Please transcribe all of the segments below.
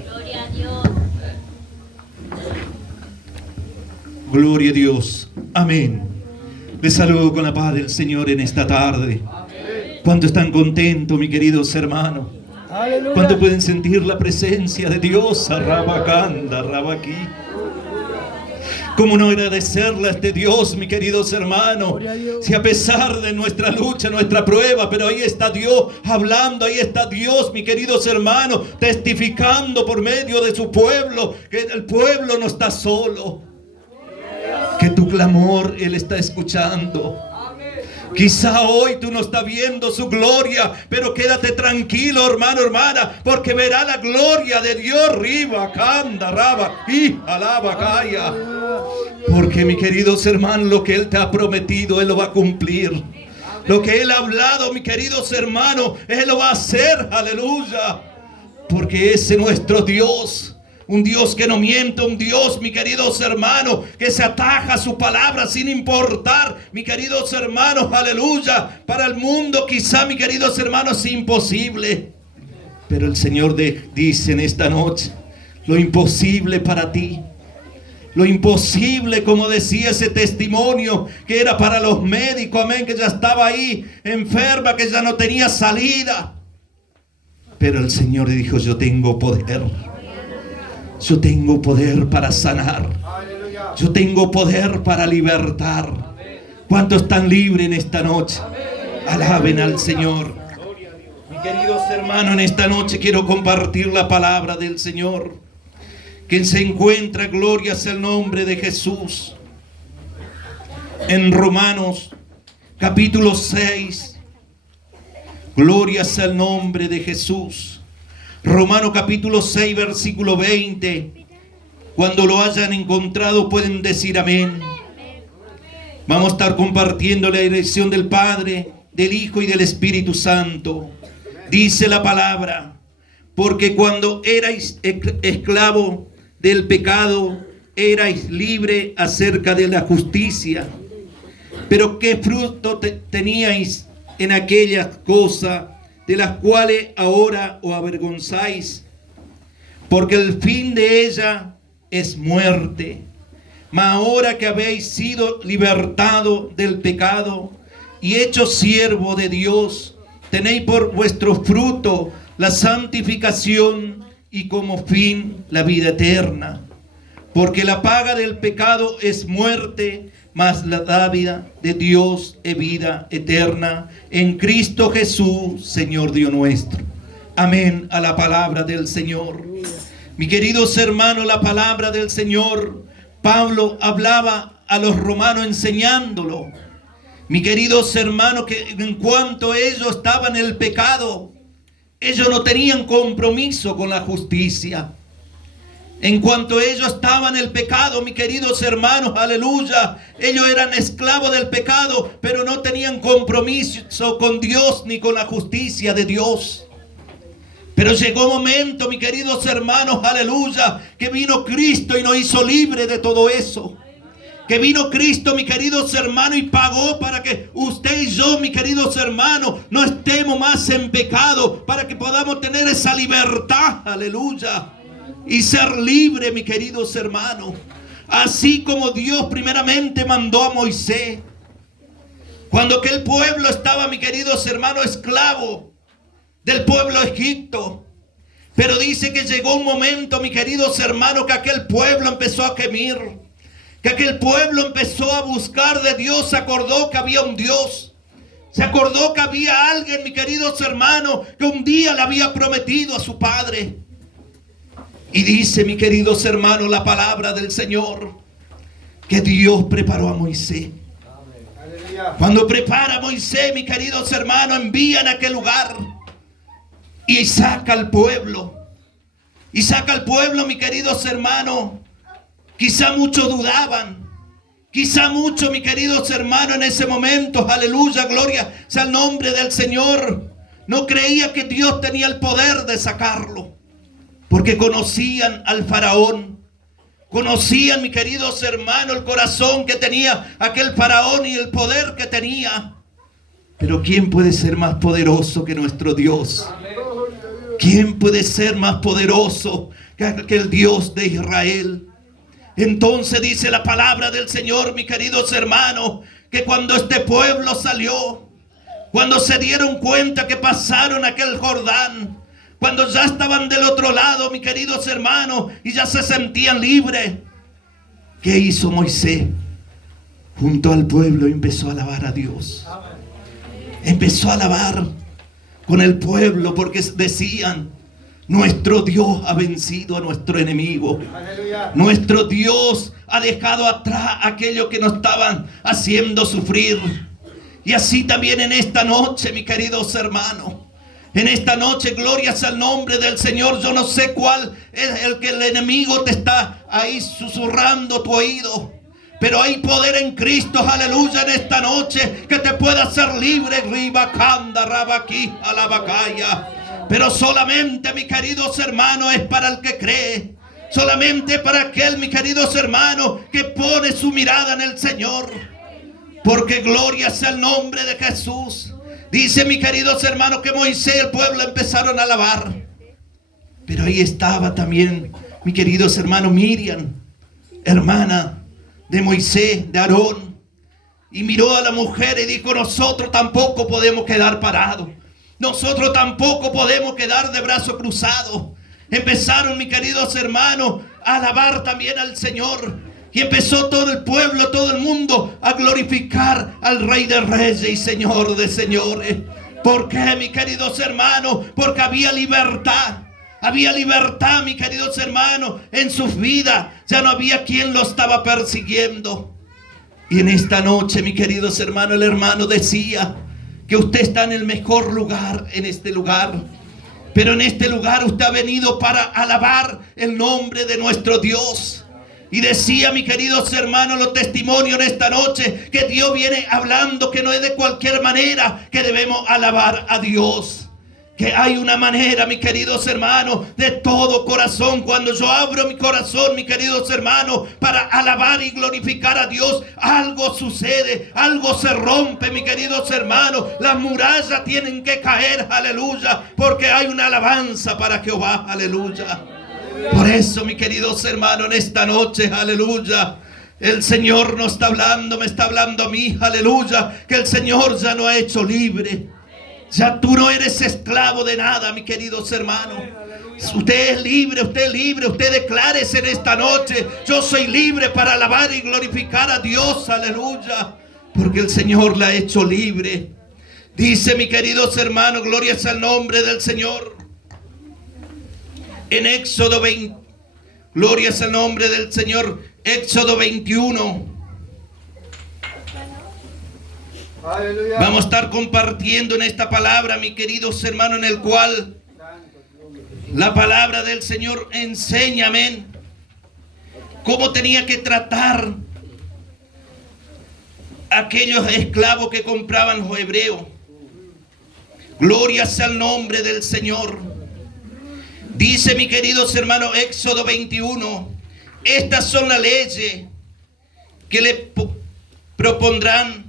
Gloria a Dios. Gloria a Dios. Amén. Les saludo con la paz del Señor en esta tarde. ¿Cuánto están contentos, mis queridos hermanos? Aleluya. ¿Cuánto pueden sentir la presencia de Dios? Arrabacanda, rabaquí. ¿Cómo no agradecerle a este Dios, mis queridos hermanos? Si a pesar de nuestra lucha, nuestra prueba, pero ahí está Dios hablando, ahí está Dios, mis queridos hermanos, testificando por medio de su pueblo, que el pueblo no está solo, que tu clamor Él está escuchando. Quizá hoy tú no estás viendo su gloria, pero quédate tranquilo, hermano, hermana, porque verá la gloria de Dios. Riba, canda, raba, y alaba, calla. Porque, mis queridos hermanos, lo que Él te ha prometido, Él lo va a cumplir. Lo que Él ha hablado, mis queridos hermanos, Él lo va a hacer. Aleluya. Porque ese es nuestro Dios. Un Dios que no miente, un Dios, mis queridos hermanos, que se ataja a su palabra sin importar, mis queridos hermanos, aleluya. Para el mundo quizá, mis queridos hermanos, es imposible. Pero el Señor dice en esta noche, lo imposible para ti. Lo imposible, como decía ese testimonio, que era para los médicos, amén, que ya estaba ahí enferma, que ya no tenía salida. Pero el Señor dijo, yo tengo poder. Yo tengo poder para sanar. Yo tengo poder para libertar. ¿Cuántos están libres en esta noche? Alaben al Señor. Mis queridos hermanos, en esta noche quiero compartir la palabra del Señor. Que se encuentra, gloria sea el nombre de Jesús. En Romanos capítulo 6. Gloria sea el nombre de Jesús. Romanos capítulo 6, versículo 20. Cuando lo hayan encontrado pueden decir amén. Vamos a estar compartiendo la dirección del Padre, del Hijo y del Espíritu Santo. Dice la palabra: porque cuando erais esclavo del pecado, erais libre acerca de la justicia. Pero ¿qué fruto teníais en aquellas cosas de las cuales ahora os avergonzáis? Porque el fin de ella es muerte. Mas ahora que habéis sido libertados del pecado y hechos siervo de Dios, tenéis por vuestro fruto la santificación y como fin la vida eterna. Porque la paga del pecado es muerte, mas la dádiva de Dios es vida eterna en Cristo Jesús, Señor Dios nuestro. Amén a la palabra del Señor. Mis queridos hermanos, la palabra del Señor, Pablo hablaba a los romanos enseñándolo. Mis queridos hermanos, que en cuanto ellos estaban en el pecado, ellos no tenían compromiso con la justicia. En cuanto ellos estaban en el pecado, mis queridos hermanos, aleluya, ellos eran esclavos del pecado, pero no tenían compromiso con Dios ni con la justicia de Dios. Pero llegó un momento, mis queridos hermanos, aleluya, que vino Cristo y nos hizo libre de todo eso. Que vino Cristo, mis queridos hermanos, y pagó para que usted y yo, mis queridos hermanos, no estemos más en pecado, para que podamos tener esa libertad, aleluya, y ser libre, mis queridos hermanos. Así como Dios primeramente mandó a Moisés, cuando aquel pueblo estaba, mis queridos hermanos, esclavo del pueblo de Egipto. Pero dice que llegó un momento, mis queridos hermanos, que aquel pueblo empezó a gemir, que aquel pueblo empezó a buscar de Dios. Se acordó que había un Dios, se acordó que había alguien, mis queridos hermanos, que un día le había prometido a su padre. Y dice, mis queridos hermanos, la palabra del Señor, que Dios preparó a Moisés. Cuando prepara a Moisés, mis queridos hermanos, envían a aquel lugar y saca al pueblo. Y saca al pueblo, mis queridos hermanos. Quizá muchos dudaban. Quizá muchos, mis queridos hermanos, en ese momento, aleluya, gloria sea el nombre del Señor, no creía que Dios tenía el poder de sacarlo. Porque conocían al faraón. Conocían, mis queridos hermanos, el corazón que tenía aquel faraón y el poder que tenía. Pero ¿quién puede ser más poderoso que nuestro Dios? ¿Quién puede ser más poderoso que el Dios de Israel? Entonces dice la palabra del Señor, mis queridos hermanos, que cuando este pueblo salió, cuando se dieron cuenta que pasaron aquel Jordán, cuando ya estaban del otro lado, mis queridos hermanos, y ya se sentían libres, ¿qué hizo Moisés? Junto al pueblo y empezó a alabar a Dios. Empezó a alabar con el pueblo, porque decían: nuestro Dios ha vencido a nuestro enemigo. Nuestro Dios ha dejado atrás aquello que nos estaban haciendo sufrir. Y así también en esta noche, mis queridos hermanos, en esta noche, glorias al nombre del Señor. Yo no sé cuál es el que el enemigo te está ahí susurrando tu oído, pero hay poder en Cristo, aleluya, en esta noche que te pueda hacer libre. Ribacanda, rabaquí, alabacaya. Pero solamente, mis queridos hermanos, es para el que cree. Solamente para aquel, mis queridos hermanos, que pone su mirada en el Señor. Porque gloria sea el nombre de Jesús. Dice, mis queridos hermanos, que Moisés y el pueblo empezaron a alabar. Pero ahí estaba también, mis queridos hermanos, Miriam, hermana de Moisés, de Aarón. Y miró a la mujer y dijo: nosotros tampoco podemos quedar parados. Nosotros tampoco podemos quedar de brazos cruzados. Empezaron, mis queridos hermanos, a alabar también al Señor. Y empezó todo el pueblo, todo el mundo a glorificar al Rey de Reyes y Señor de Señores. ¿Por qué, mis queridos hermanos? Porque había libertad. Había libertad, mis queridos hermanos, en sus vidas. Ya no había quien lo estaba persiguiendo. Y en esta noche, mis queridos hermanos, el hermano decía que usted está en el mejor lugar, en este lugar. Pero en este lugar usted ha venido para alabar el nombre de nuestro Dios. Y decía, mis queridos hermanos, los testimonios en esta noche, que Dios viene hablando que no es de cualquier manera que debemos alabar a Dios. Que hay una manera, mis queridos hermanos, de todo corazón. Cuando yo abro mi corazón, mis queridos hermanos, para alabar y glorificar a Dios, algo sucede, algo se rompe, mis queridos hermanos. Las murallas tienen que caer, aleluya, porque hay una alabanza para Jehová, aleluya. Por eso, mis queridos hermanos, en esta noche, aleluya, el Señor nos está hablando, me está hablando a mí, aleluya, que el Señor ya nos ha hecho libre. Ya tú no eres esclavo de nada, mis queridos hermanos. Usted es libre, usted es libre. Usted declárese en esta noche: yo soy libre para alabar y glorificar a Dios, aleluya, porque el Señor la ha hecho libre. Dice, mis queridos hermanos, gloria sea el nombre del Señor. En Éxodo 20, gloria sea el nombre del Señor. Éxodo 21. Aleluya. Vamos a estar compartiendo en esta palabra, mis queridos hermanos, en el cual la palabra del Señor enseña, amén, cómo tenía que tratar a aquellos esclavos que compraban los hebreos. Gloria sea el nombre del Señor. Dice, mis queridos hermanos, Éxodo 21, estas son las leyes que le propondrán.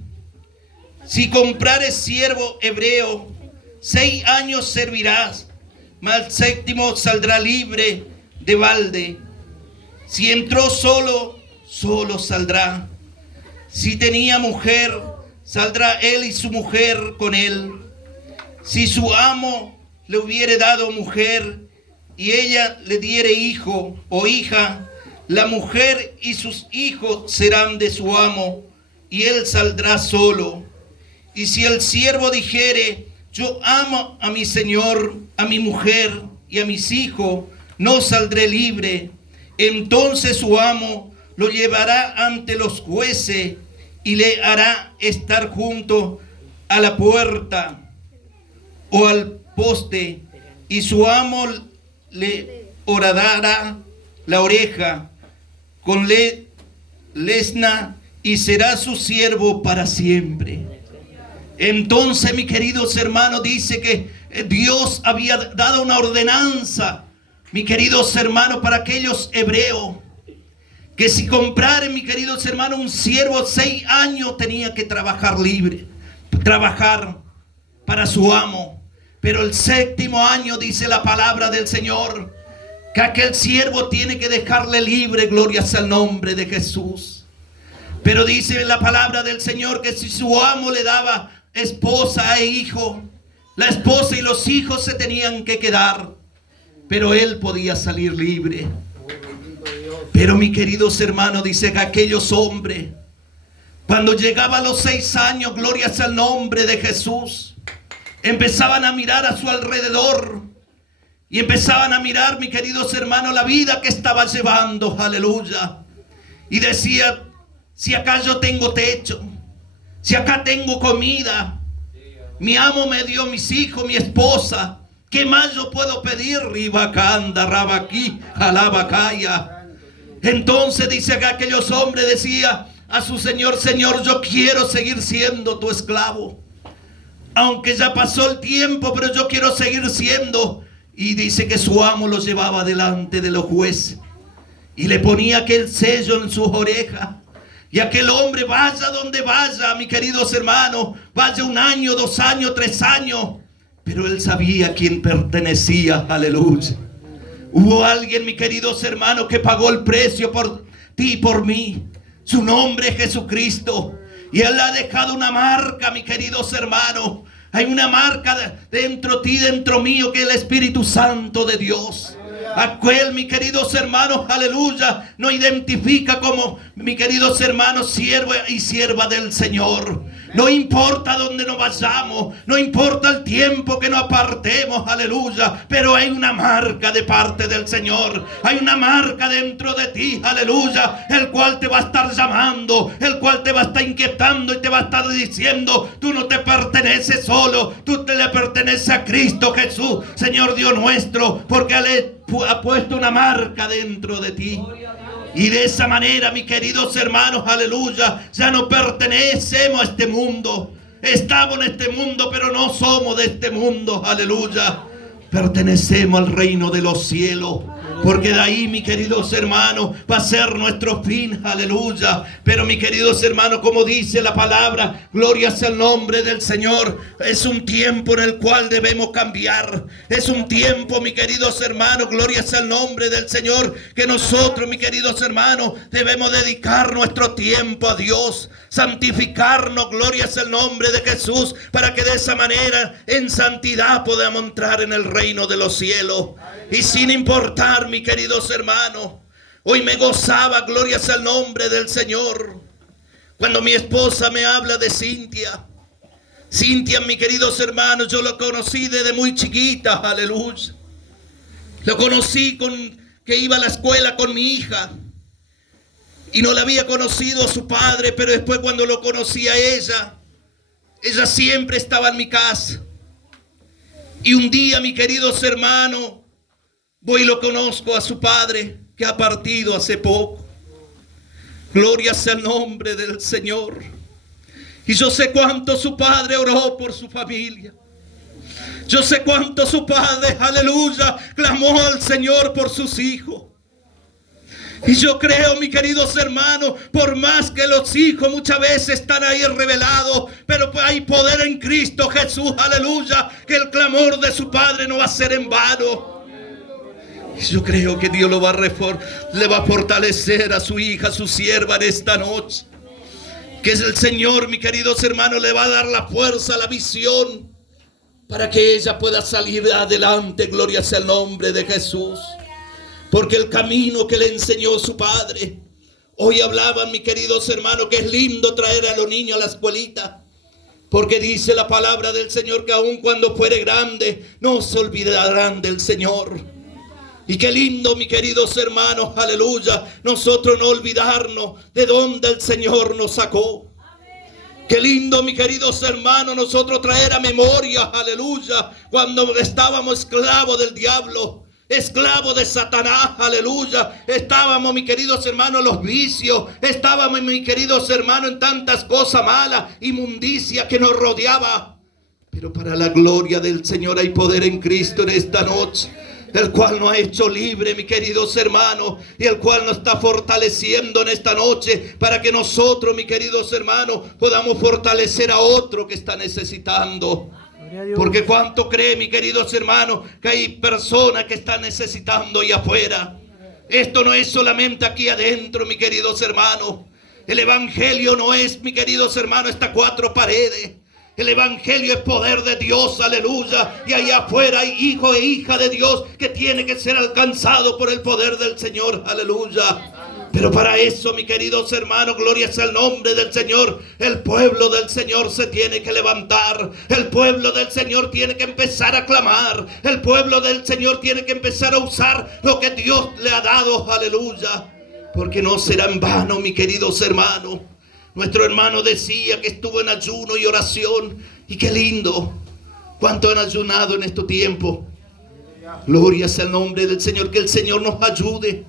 Si comprares siervo hebreo, 6 años servirás, mas el 7º saldrá libre de balde. Si entró solo, solo saldrá. Si tenía mujer, saldrá él y su mujer con él. Si su amo le hubiere dado mujer y ella le diere hijo o hija, la mujer y sus hijos serán de su amo y él saldrá solo. Y si el siervo dijere: yo amo a mi señor, a mi mujer y a mis hijos, no saldré libre, entonces su amo lo llevará ante los jueces y le hará estar junto a la puerta o al poste, y su amo le horadará la oreja con lesna y será su siervo para siempre. Entonces, mis queridos hermanos, dice que Dios había dado una ordenanza, mis queridos hermanos, para aquellos hebreos, que si compraren, mis queridos hermanos, un siervo 6 años tenía que trabajar libre. trabajar para su amo. Pero el 7º año, dice la palabra del Señor, que aquel siervo tiene que dejarle libre, gloria sea el nombre de Jesús. Pero dice la palabra del Señor que si su amo le daba esposa e hijo, la esposa y los hijos se tenían que quedar, pero él podía salir libre. Pero mis queridos hermanos, dice que aquellos hombres, cuando llegaba a los 6 años, gloria sea el nombre de Jesús, empezaban a mirar a su alrededor y empezaban a mirar, mis queridos hermanos, la vida que estaba llevando, aleluya. Y decía, si acá yo tengo techo, si acá tengo comida, mi amo me dio mis hijos, mi esposa, ¿qué más yo puedo pedir? Ribacanda, rabaquí, jalabacaya. Entonces dice que aquellos hombres decían a su señor, Señor, yo quiero seguir siendo tu esclavo. Aunque ya pasó el tiempo, pero yo quiero seguir siendo. Y dice que su amo lo llevaba delante de los jueces y le ponía aquel sello en sus orejas. Y aquel hombre, vaya donde vaya, mis queridos hermanos, vaya 1 año, 2 años, 3 años, pero él sabía a quién pertenecía, aleluya. Hubo alguien, mis queridos hermanos, que pagó el precio por ti y por mí. Su nombre es Jesucristo. Y él ha dejado una marca, mis queridos hermanos. Hay una marca dentro de ti, dentro mío, que es el Espíritu Santo de Dios. Aquel, mis queridos hermanos, aleluya, nos identifica como, mis queridos hermanos, siervo y sierva del Señor. No importa dónde nos vayamos, no importa el tiempo que nos apartemos, aleluya, pero hay una marca de parte del Señor. Hay una marca dentro de ti, aleluya, el cual te va a estar llamando, el cual te va a estar inquietando y te va a estar diciendo, tú no te perteneces solo, tú te le perteneces a Cristo Jesús, Señor Dios nuestro, porque Él ha puesto una marca dentro de ti. Y de esa manera, mis queridos hermanos, aleluya, ya no pertenecemos a este mundo. Estamos en este mundo, pero no somos de este mundo, aleluya. Pertenecemos al reino de los cielos. Porque de ahí, mis queridos hermanos, va a ser nuestro fin, aleluya. Pero mis queridos hermanos, como dice la palabra, gloria sea el nombre del Señor, es un tiempo en el cual debemos cambiar. Es un tiempo, mis queridos hermanos, gloria sea el nombre del Señor, que nosotros, mis queridos hermanos, debemos dedicar nuestro tiempo a Dios, santificarnos, gloria sea el nombre de Jesús, para que de esa manera en santidad podamos entrar en el reino de los cielos. Y sin importar, mis queridos hermanos, hoy me gozaba, gloria sea el nombre del Señor, cuando mi esposa me habla de Cintia. Cintia, mis queridos hermanos, yo lo conocí desde muy chiquita, aleluya. Lo conocí que iba a la escuela con mi hija y no la había conocido a su padre, pero después cuando lo conocí a ella siempre estaba en mi casa. Y un día, mis queridos hermanos, voy y lo conozco a su padre, que ha partido hace poco. Gloria sea el nombre del Señor. Y yo sé cuánto su padre oró por su familia. Yo sé cuánto su padre, aleluya, clamó al Señor por sus hijos. Y yo creo, mis queridos hermanos, por más que los hijos muchas veces están ahí revelados, pero hay poder en Cristo Jesús, aleluya, que el clamor de su padre no va a ser en vano. Yo creo que Dios le va a fortalecer a su hija, a su sierva en esta noche. Que es el Señor, mis queridos hermanos, le va a dar la fuerza, la visión, para que ella pueda salir adelante. Gloria sea el nombre de Jesús. Porque el camino que le enseñó su padre. Hoy hablaban, mis queridos hermanos, que es lindo traer a los niños a la escuelita. Porque dice la palabra del Señor que aun cuando fuere grande, no se olvidarán del Señor. Y qué lindo, mis queridos hermanos, aleluya, nosotros no olvidarnos de dónde el Señor nos sacó. Qué lindo, mis queridos hermanos, nosotros traer a memoria, aleluya, cuando estábamos esclavos del diablo, esclavos de Satanás, aleluya. Estábamos, mis queridos hermanos, en los vicios, estábamos, mis queridos hermanos, en tantas cosas malas, inmundicia que nos rodeaba. Pero para la gloria del Señor hay poder en Cristo en esta noche. el cual nos ha hecho libre, mis queridos hermanos, y el cual nos está fortaleciendo en esta noche para que nosotros, mis queridos hermanos, podamos fortalecer a otro que está necesitando. Porque cuánto cree, mis queridos hermanos, que hay personas que están necesitando ahí afuera. Esto no es solamente aquí adentro, mis queridos hermanos. El evangelio no es, mis queridos hermanos, estas cuatro paredes. El evangelio es poder de Dios, aleluya. Y allá afuera hay hijos e hijas de Dios que tienen que ser alcanzados por el poder del Señor, aleluya. Pero para eso, mis queridos hermanos, gloria sea el nombre del Señor. El pueblo del Señor se tiene que levantar. El pueblo del Señor tiene que empezar a clamar. El pueblo del Señor tiene que empezar a usar lo que Dios le ha dado, aleluya. Porque no será en vano, mis queridos hermanos. Nuestro hermano decía que estuvo en ayuno y oración. Y qué lindo. ¿Cuánto han ayunado en este tiempo? Gloria sea el nombre del Señor. Que el Señor nos ayude.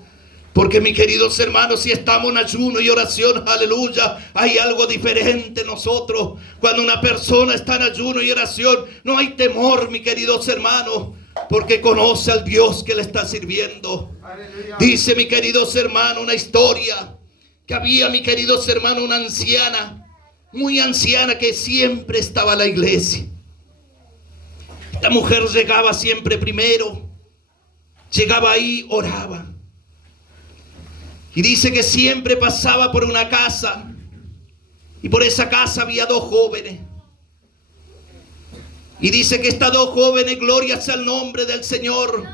Porque, mis queridos hermanos, si estamos en ayuno y oración, aleluya, hay algo diferente en nosotros. Cuando una persona está en ayuno y oración, no hay temor, mis queridos hermanos, porque conoce al Dios que le está sirviendo. Aleluya. Dice, mis queridos hermanos, una historia que había, mis queridos hermanos, una anciana, muy anciana, que siempre estaba en la iglesia. La mujer llegaba siempre primero, llegaba ahí, oraba. Y dice que siempre pasaba por una casa, y por esa casa había dos jóvenes. Y dice que estas dos jóvenes, gloria sea el nombre del Señor,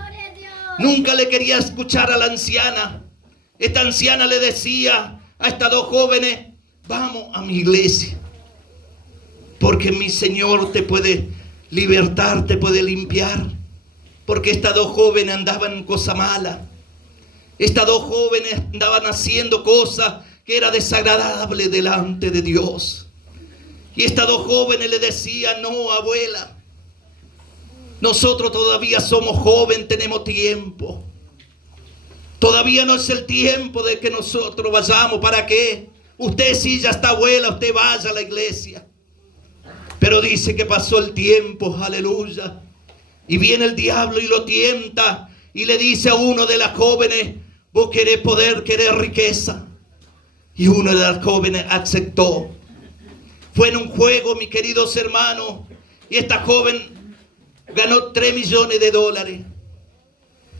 nunca le quería escuchar a la anciana. Esta anciana le decía a estas dos jóvenes: vamos a mi iglesia, porque mi Señor te puede libertar, te puede limpiar. Porque estas dos jóvenes andaban en cosa mala. Estas dos jóvenes andaban haciendo cosas que era desagradable delante de Dios. Y estas dos jóvenes le decían: no, abuela, nosotros todavía somos jóvenes, tenemos tiempo. Todavía no es el tiempo de que nosotros vayamos. ¿Para qué? Usted sí ya está, abuela, usted vaya a la iglesia. Pero dice que pasó el tiempo, aleluya. Y viene el diablo y lo tienta y le dice a uno de las jóvenes: vos querés poder, querés riqueza. Y uno de las jóvenes aceptó. Fue en un juego, mis queridos hermanos, y esta joven ganó $3 millones.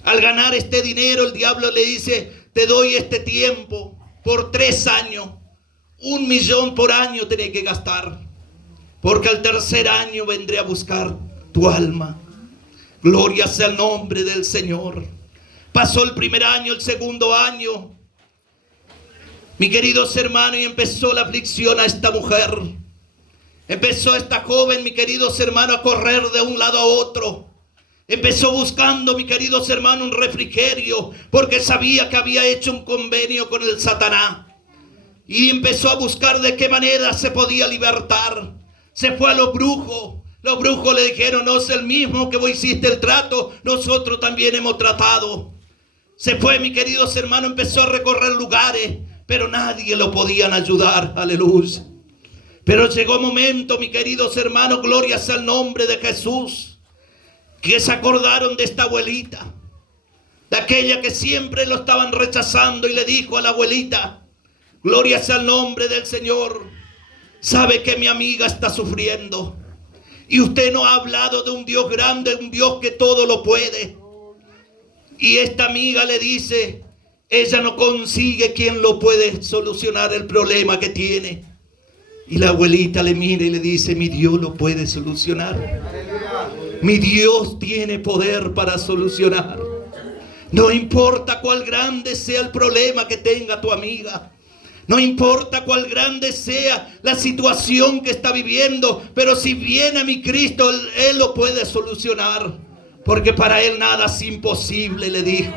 Al ganar este dinero, el diablo le dice: te doy este tiempo por 3 años. 1 millón por año tenés que gastar, porque al tercer año vendré a buscar tu alma. Gloria sea el nombre del Señor. Pasó el primer año, el segundo año, mis queridos hermanos, y empezó la aflicción a esta mujer. Empezó esta joven, mis queridos hermanos, a correr de un lado a otro. Empezó buscando, mis queridos hermanos, un refrigerio, porque sabía que había hecho un convenio con el Satanás. Y empezó a buscar de qué manera se podía libertar. Se fue a los brujos. Los brujos le dijeron: no es el mismo que vos hiciste el trato, nosotros también hemos tratado. Se fue, mis queridos hermanos, empezó a recorrer lugares, pero nadie lo podían ayudar, aleluya. Pero llegó un momento, mis queridos hermanos, gloria sea el nombre de Jesús, que se acordaron de esta abuelita, de aquella que siempre lo estaban rechazando, y le dijo a la abuelita: gloria sea el nombre del Señor, sabe que mi amiga está sufriendo, y usted no ha hablado de un Dios grande, un Dios que todo lo puede. Y esta amiga le dice: ella no consigue quien lo puede solucionar el problema que tiene. Y la abuelita le mira y le dice: mi Dios lo puede solucionar. Mi Dios tiene poder para solucionar. No importa cuál grande sea el problema que tenga tu amiga. No importa cuál grande sea la situación que está viviendo. Pero si viene a mi Cristo, Él lo puede solucionar. Porque para Él nada es imposible, le dijo.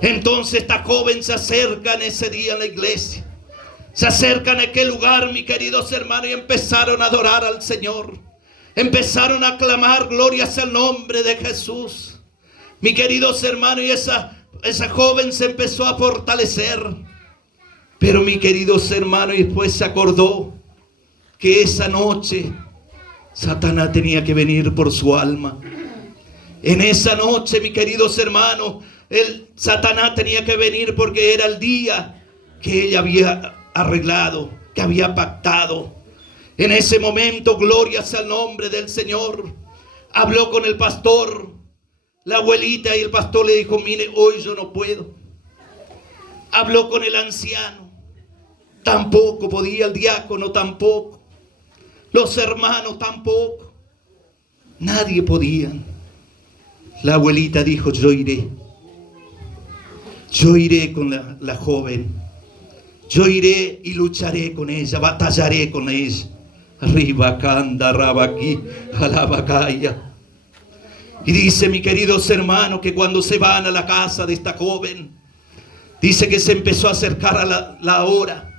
Entonces esta joven se acerca en ese día a la iglesia. Se acercan a aquel lugar, mis queridos hermanos, y empezaron a adorar al Señor. Empezaron a clamar: gloria sea el nombre de Jesús. Mis queridos hermanos, y esa joven se empezó a fortalecer. Pero, mis queridos hermanos, y después se acordó que esa noche Satanás tenía que venir por su alma. En esa noche, mis queridos hermanos, el Satanás tenía que venir porque era el día que ella había arreglado, que había pactado. En ese momento, gloria sea el nombre del Señor, habló con el pastor, la abuelita, y el pastor le dijo: mire, hoy yo no puedo. Habló con el anciano, tampoco podía, el diácono tampoco, los hermanos tampoco, nadie podía. La abuelita dijo: yo iré con la joven, yo iré y lucharé con ella, batallaré con ella. Arriba, canda, rabaqui, alabacaya. Y dice, mis queridos hermanos, que cuando se van a la casa de esta joven, dice que se empezó a acercar a la hora.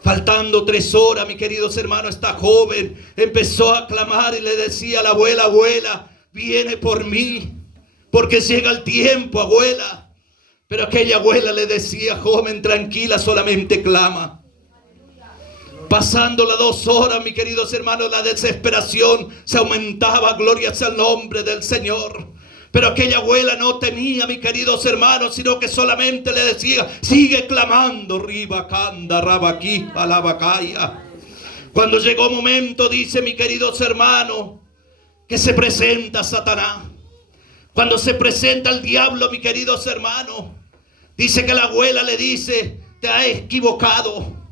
Faltando 3 horas, mis queridos hermanos, esta joven empezó a clamar y le decía a la abuela: abuela, viene por mí, porque llega el tiempo, abuela. Pero aquella abuela le decía: joven, tranquila, solamente clama. Pasando las 2 horas, mis queridos hermanos, la desesperación se aumentaba. Gloria sea el nombre del Señor. Pero aquella abuela no tenía, mis queridos hermanos, sino que solamente le decía: sigue clamando, riba, canda, rabaqui, alabacaya. Cuando llegó un momento, dice, mis queridos hermanos, que se presenta Satanás. Cuando se presenta el diablo, mis queridos hermanos, dice que la abuela le dice: te has equivocado,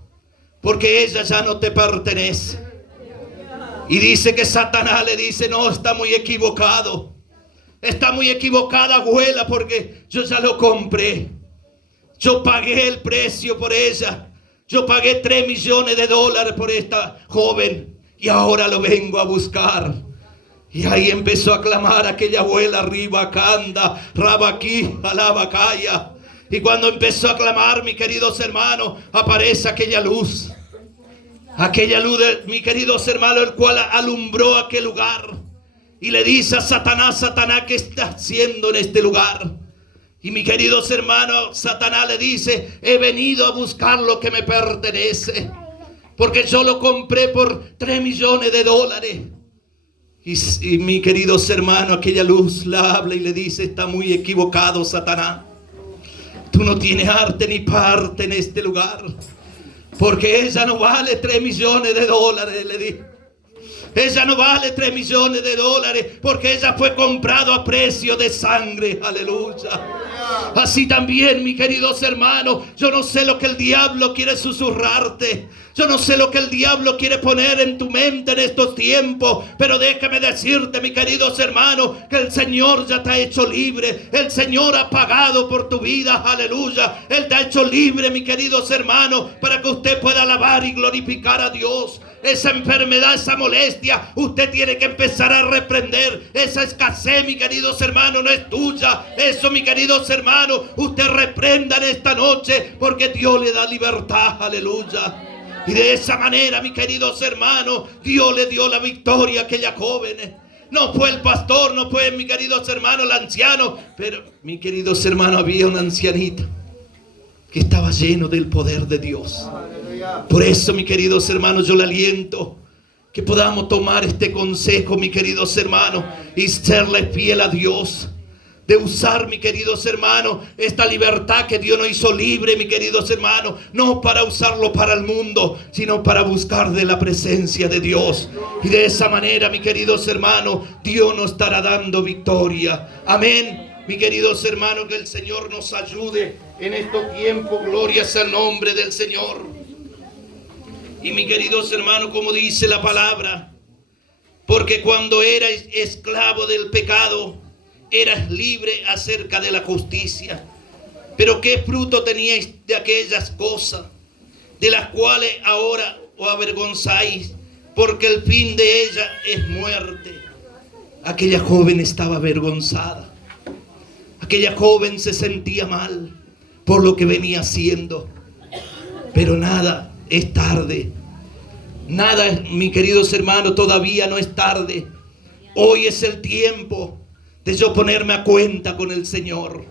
porque ella ya no te pertenece. Y dice que Satanás le dice: no, está muy equivocado. Está muy equivocada, abuela, porque yo ya lo compré. Yo pagué el precio por ella. Yo pagué $3 millones por esta joven. Y ahora lo vengo a buscar. Y ahí empezó a clamar aquella abuela: arriba, canda, rabaqui, alabacaya. Y cuando empezó a clamar, mis queridos hermanos, aparece aquella luz. Aquella luz, mis queridos hermanos, el cual alumbró aquel lugar. Y le dice a Satanás: Satanás, ¿qué estás haciendo en este lugar? Y mis queridos hermanos, Satanás le dice: he venido a buscar lo que me pertenece, porque yo lo compré por $3 millones. Y mis queridos hermanos, aquella luz la habla y le dice: está muy equivocado, Satanás. Tú no tienes arte ni parte en este lugar, porque ella no vale $3 millones, le dijo. Ella no vale $3 millones, porque ella fue comprado a precio de sangre. Aleluya. Así también, mis queridos hermanos, yo no sé lo que el diablo quiere susurrarte. Yo no sé lo que el diablo quiere poner en tu mente en estos tiempos, pero déjame decirte, mis queridos hermanos, que el Señor ya te ha hecho libre. El Señor ha pagado por tu vida, aleluya. Él te ha hecho libre, mis queridos hermanos, para que usted pueda alabar y glorificar a Dios. Esa enfermedad, esa molestia, usted tiene que empezar a reprender. Esa escasez, mis queridos hermanos, no es tuya. Eso, mis queridos hermanos, usted reprenda en esta noche, porque Dios le da libertad, aleluya. Y de esa manera, mis queridos hermanos, Dios le dio la victoria a aquella joven. No fue el pastor, no fue, mis queridos hermanos, el anciano, pero, mis queridos hermanos, había un ancianito que estaba lleno del poder de Dios. Por eso, mis queridos hermanos, yo le aliento que podamos tomar este consejo, mis queridos hermanos, y serle fiel a Dios. De usar, mis queridos hermanos, esta libertad que Dios nos hizo libre, mis queridos hermanos, no para usarlo para el mundo, sino para buscar de la presencia de Dios. Y de esa manera, mis queridos hermanos, Dios nos estará dando victoria. Amén. Mis queridos hermanos, que el Señor nos ayude en estos tiempos. Gloria sea el nombre del Señor. Y mis queridos hermanos, como dice la palabra, porque cuando eras esclavo del pecado, eras libre acerca de la justicia. Pero qué fruto teníais de aquellas cosas, de las cuales ahora os avergonzáis, porque el fin de ella es muerte. Aquella joven estaba avergonzada. Aquella joven se sentía mal por lo que venía haciendo. Pero nada, es tarde. Nada, mis queridos hermanos, todavía no es tarde. Hoy es el tiempo de yo ponerme a cuenta con el Señor.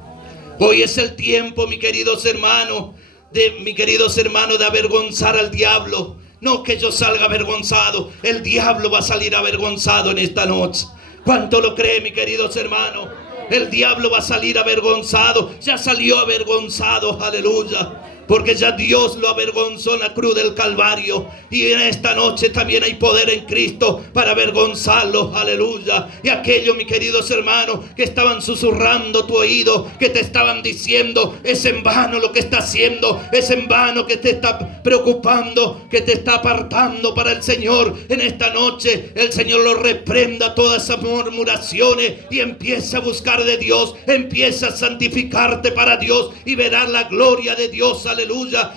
Hoy es el tiempo, mis queridos hermanos, de avergonzar al diablo. No que yo salga avergonzado, el diablo va a salir avergonzado en esta noche. ¿Cuánto lo cree, mi queridos hermanos? El diablo va a salir avergonzado. Ya salió avergonzado, aleluya. Porque ya Dios lo avergonzó en la cruz del Calvario. Y en esta noche también hay poder en Cristo para avergonzarlo, aleluya. Y aquellos, mis queridos hermanos, que estaban susurrando tu oído, que te estaban diciendo: es en vano lo que está haciendo, es en vano que te está preocupando, que te está apartando para el Señor. En esta noche el Señor lo reprenda todas esas murmuraciones y empieza a buscar de Dios, empieza a santificarte para Dios y verás la gloria de Dios, aleluya,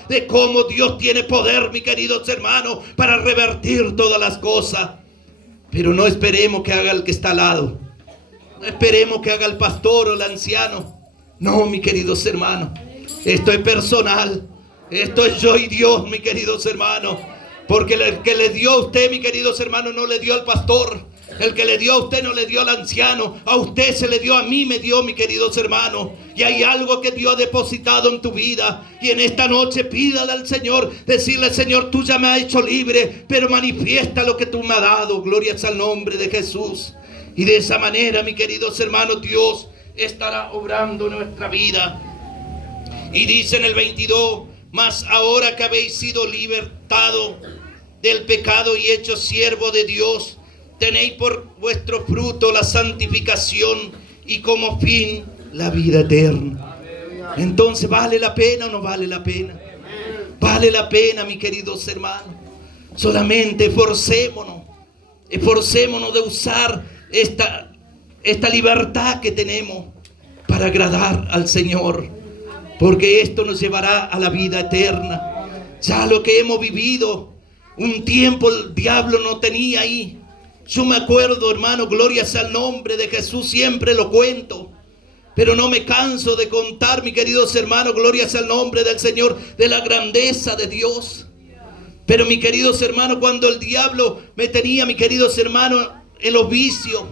de cómo Dios tiene poder, mis queridos hermanos, para revertir todas las cosas. Pero no esperemos que haga el que está al lado, no esperemos que haga el pastor o el anciano. No, mis queridos hermanos, esto es personal, esto es yo y Dios, mis queridos hermanos. Porque el que le dio a usted, mis queridos hermanos, no le dio al pastor. El que le dio a usted no le dio al anciano. A usted se le dio, a mí me dio, mis queridos hermanos. Y hay algo que Dios ha depositado en tu vida. Y en esta noche pídale al Señor, decirle: Señor, tú ya me has hecho libre, pero manifiesta lo que tú me has dado. Gloria al nombre de Jesús. Y de esa manera, mis queridos hermanos, Dios estará obrando en nuestra vida. Y dice en el 22: mas ahora que habéis sido libertados del pecado y hechos siervos de Dios, tenéis por vuestro fruto la santificación y como fin la vida eterna. Entonces, ¿vale la pena o no vale la pena? Vale la pena, mis queridos hermanos. Solamente esforcémonos de usar esta libertad que tenemos para agradar al Señor, porque esto nos llevará a la vida eterna. Ya lo que hemos vivido, un tiempo el diablo no tenía ahí. Yo me acuerdo, hermano, gloria sea el nombre de Jesús, siempre lo cuento, pero no me canso de contar, mis queridos hermanos, gloria sea el nombre del Señor, de la grandeza de Dios. Pero, mis queridos hermanos, cuando el diablo me tenía, mis queridos hermanos, en los vicios,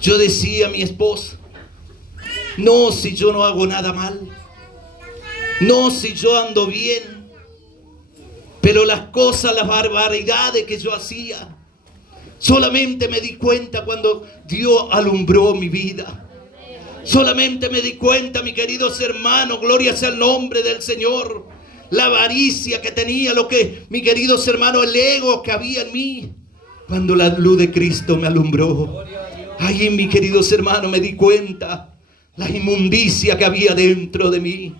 yo decía a mi esposa: no, si yo no hago nada mal, no, si yo ando bien. Pero las cosas, las barbaridades que yo hacía, solamente me di cuenta cuando Dios alumbró mi vida. Solamente me di cuenta, mis queridos hermanos, gloria sea el nombre del Señor, la avaricia que tenía, lo que, mis queridos hermanos, el ego que había en mí, cuando la luz de Cristo me alumbró. Ahí, mis queridos hermanos, me di cuenta la inmundicia que había dentro de mí.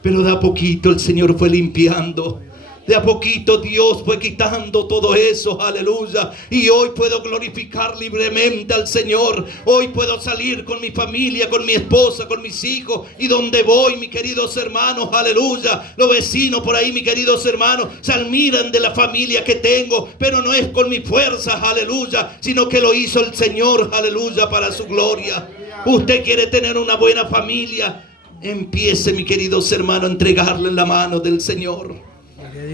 Pero de a poquito el Señor fue limpiando. De a poquito Dios fue quitando todo eso, aleluya. Y hoy puedo glorificar libremente al Señor. Hoy puedo salir con mi familia, con mi esposa, con mis hijos. Y donde voy, mis queridos hermanos, aleluya. Los vecinos por ahí, mis queridos hermanos, se admiran de la familia que tengo. Pero no es con mis fuerzas, aleluya, sino que lo hizo el Señor, aleluya, para su gloria. Usted quiere tener una buena familia, empiece, mis queridos hermanos, a entregarle en la mano del Señor.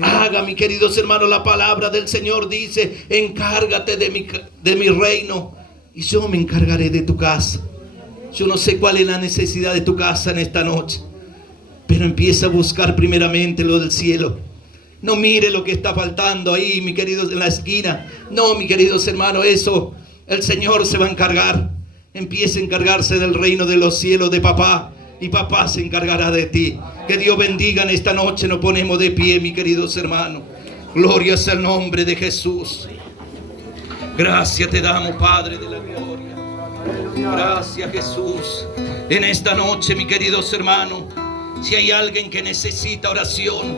Haga, mis queridos hermanos, la palabra del Señor dice: encárgate de mi reino y yo me encargaré de tu casa. Yo no sé cuál es la necesidad de tu casa en esta noche, pero empieza a buscar primeramente lo del cielo. No mire lo que está faltando ahí, mis queridos, en la esquina. No, mis queridos hermanos, eso el Señor se va a encargar. Empiece a encargarse del reino de los cielos de papá, y papá se encargará de ti. Que Dios bendiga en esta noche. Nos ponemos de pie, mis queridos hermanos. Gloria sea el nombre de Jesús. Gracias te damos, Padre de la gloria. Gracias, Jesús. En esta noche, mis queridos hermanos, si hay alguien que necesita oración,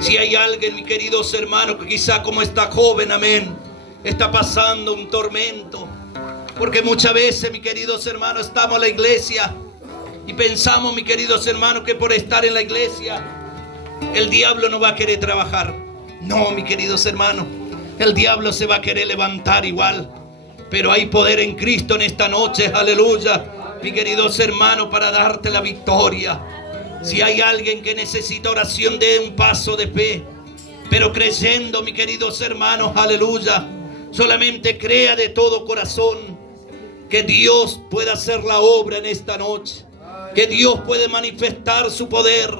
si hay alguien, mis queridos hermanos, que quizá como esta joven, amén, está pasando un tormento, porque muchas veces, mis queridos hermanos, estamos en la iglesia y pensamos, mis queridos hermanos, que por estar en la iglesia el diablo no va a querer trabajar. No, mis queridos hermanos, el diablo se va a querer levantar igual, pero hay poder en Cristo en esta noche, aleluya, mis queridos hermanos, para darte la victoria. Si hay alguien que necesita oración, dé un paso de fe, pero creyendo, mis queridos hermanos, aleluya. Solamente crea de todo corazón que Dios puede hacer la obra en esta noche, que Dios puede manifestar su poder.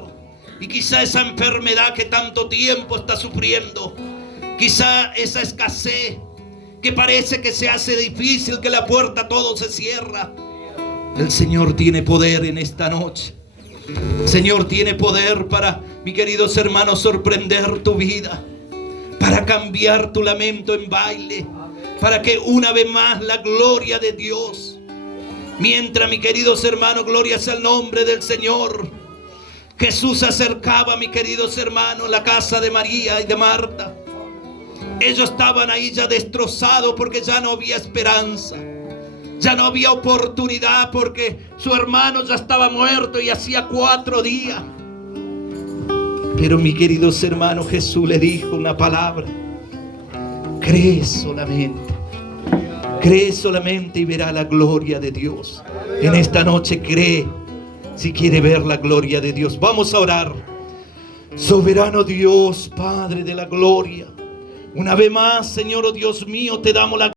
Y quizá esa enfermedad que tanto tiempo está sufriendo, quizá esa escasez, que parece que se hace difícil, que la puerta todo se cierra. El Señor tiene poder en esta noche. El Señor tiene poder para, mis queridos hermanos, sorprender tu vida, para cambiar tu lamento en baile, para que una vez más la gloria de Dios, mientras, mis queridos hermanos, glorias al nombre del Señor, Jesús se acercaba, mis queridos hermanos, a la casa de María y de Marta. Ellos estaban ahí ya destrozados porque ya no había esperanza, ya no había oportunidad, porque su hermano ya estaba muerto y hacía 4 días. Pero, mis queridos hermanos, Jesús le dijo una palabra: cree solamente y verá la gloria de Dios. En esta noche cree si quiere ver la gloria de Dios. Vamos a orar. Soberano Dios, Padre de la gloria, una vez más, Señor, oh Dios mío, te damos la